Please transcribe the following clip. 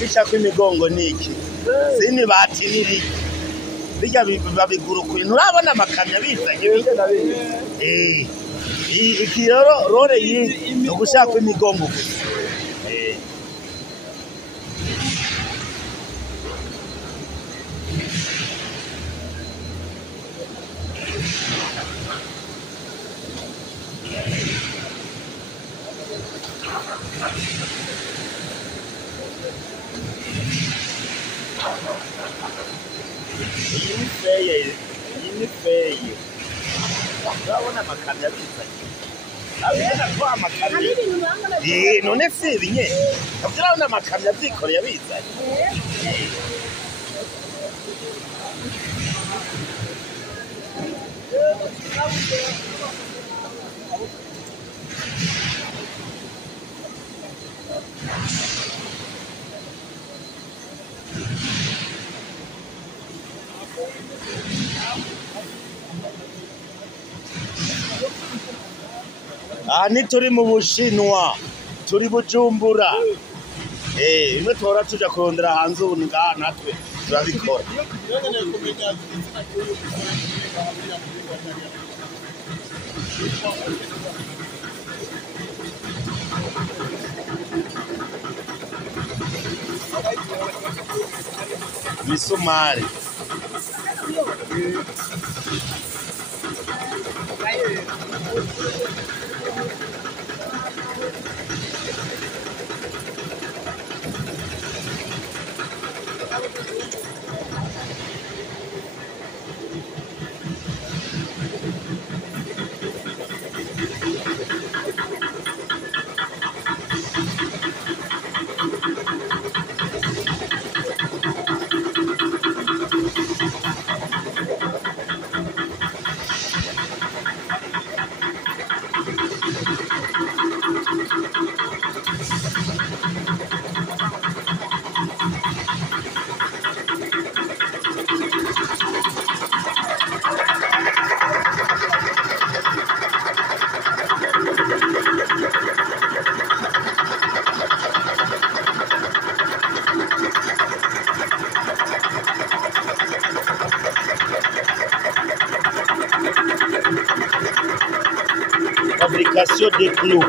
Bisha kw'imigongo niki sini batiniri bijya babigurukuye nturabona amakamyo bizanye iki rore no gushaka imigongo gusa Ini feye urabona amakamyo bizanye abena ko amakamyo none si binye urabona amakamyo byikoreye bizanye Ani turi mu Bushinwa turi Bujumbura imwe tora tuja kurondera hanze ubu ngaha natwe turabikora Misumari fabrication des clous.